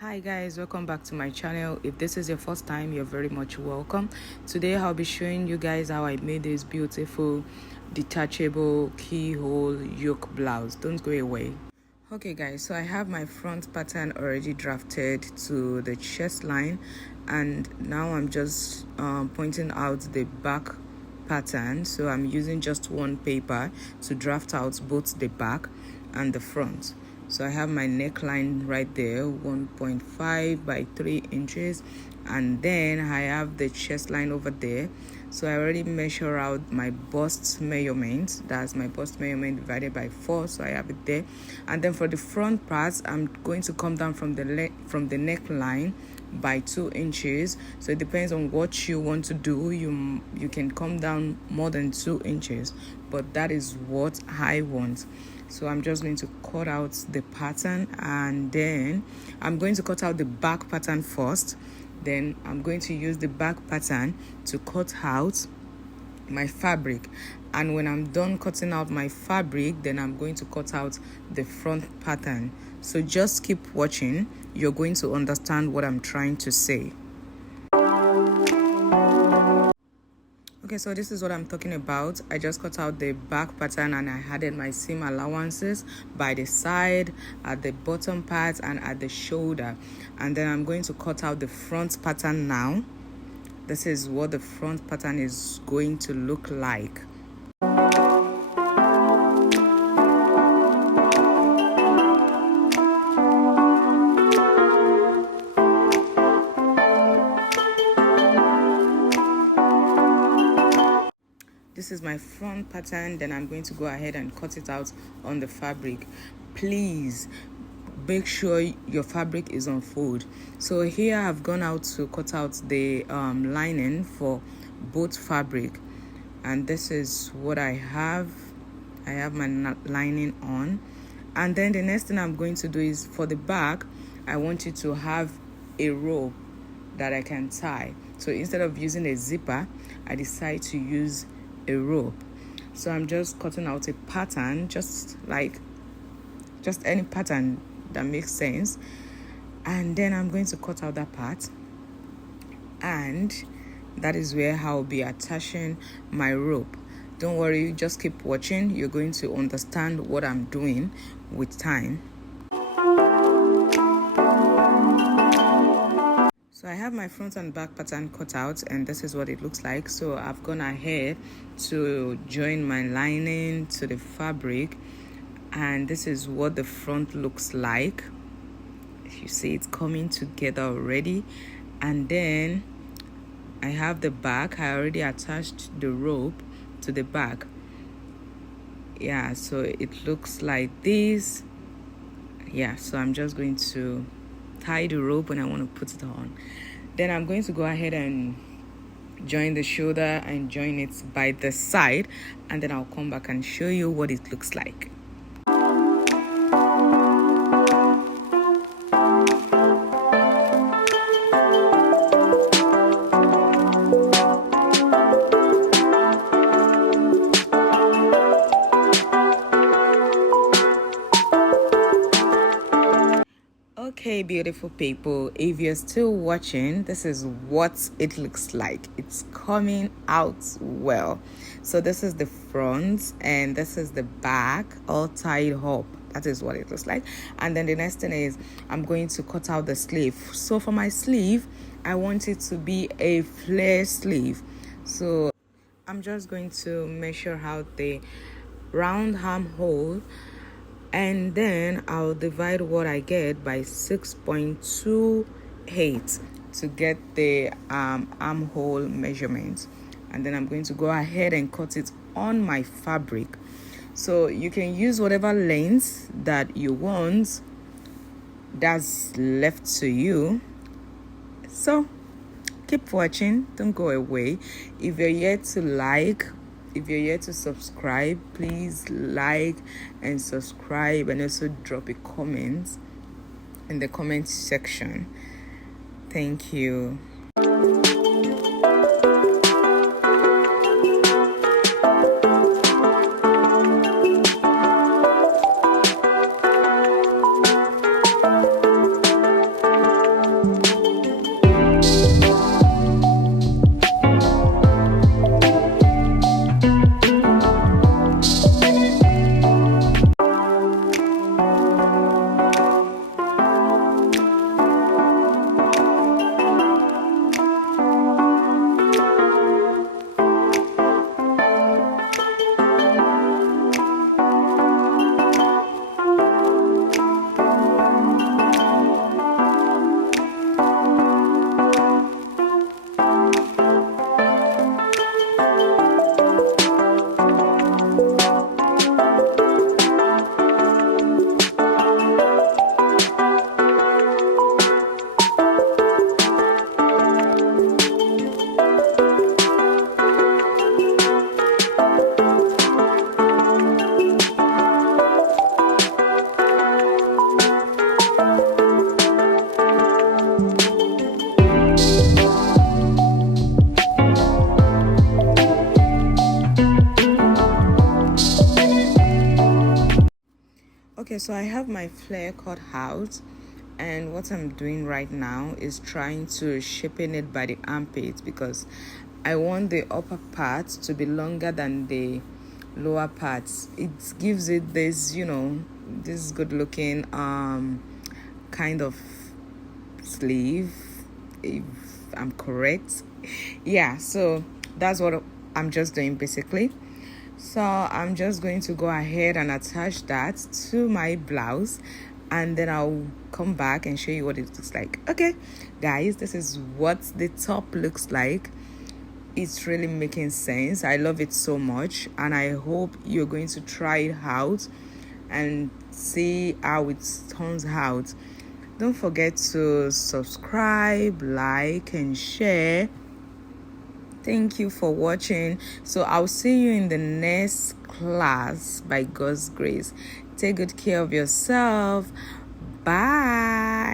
Hi guys, welcome back to my channel. If this is your first time, you're very much welcome. Today I'll be showing you guys how I made this beautiful detachable keyhole yoke blouse. Don't go away. Okay guys, so I have my front pattern already drafted to the chest line, and now I'm just pointing out the back pattern. So I'm using just one paper to draft out both the back and the front. So I have my neckline right there, 1.5 by 3 inches, and then I have the chest line over there. So I already measure out my bust measurement. That's my bust measurement divided by 4, so I have it there. And then for the front parts, I'm going to come down from the neckline by 2 inches. So it depends on what you want to do. You can come down more than 2 inches, but that is what I want. So I'm just going to cut out the pattern, and then I'm going to cut out the back pattern first. Then I'm going to use the back pattern to cut out my fabric, and when I'm done cutting out my fabric, then I'm going to cut out the front pattern. So just keep watching. You're going to understand what I'm trying to say. Okay, so this is what I'm talking about. I just cut out the back pattern and I added my seam allowances by the side, at the bottom part, and at the shoulder. And then I'm going to cut out the front pattern now. This is what the front pattern is going to look like. This is my front pattern. Then I'm going to go ahead and cut it out on the fabric. Please make sure your fabric is on fold. So here I've gone out to cut out the lining for both fabric, and this is what I have. I have my lining on, and then the next thing I'm going to do is for the back, I want you to have a rope that I can tie. So instead of using a zipper, I decide to use a rope. So I'm just cutting out a pattern, just any pattern that makes sense, and then I'm going to cut out that part, and that is where I'll be attaching my rope. Don't worry, just keep watching. You're going to understand what I'm doing with time. So I have my front and back pattern cut out, and this is what it looks like. So I've gone ahead to join my lining to the fabric, and this is what the front looks like. You see it's coming together already. And then I have the back. I already attached the rope to the back. Yeah, so it looks like this. Yeah, so I'm just going to tie the rope when I want to put it on. Then I'm going to go ahead and join the shoulder and join it by the side, and then I'll come back and show you what it looks like. Okay, beautiful people, if you're still watching, this is what it looks like. It's coming out well. So this is the front and this is the back, all tied up. That is what it looks like. And then the next thing is I'm going to cut out the sleeve. So for my sleeve, I want it to be a flare sleeve. So I'm just going to measure out the round armhole, and then I'll divide what I get by 6.28 to get the armhole measurement. And then I'm going to go ahead and cut it on my fabric. So you can use whatever length that you want, that's left to you. So keep watching, don't go away. If you're yet to subscribe, please like and subscribe, and also drop a comment in the comment section. Thank you. Okay, so I have my flare cut out, and what I'm doing right now is trying to shaping it by the armpit, because I want the upper part to be longer than the lower parts. It gives it this, this good looking kind of sleeve, if I'm correct. Yeah, so that's what I'm just doing basically. So I'm just going to go ahead and attach that to my blouse, and then I'll come back and show you what it looks like. Okay, guys, this is what the top looks like. It's really making sense. I love it so much, and I hope you're going to try it out and see how it turns out. Don't forget to subscribe, like, and share. Thank you for watching. So I'll see you in the next class by God's grace. Take good care of yourself. Bye.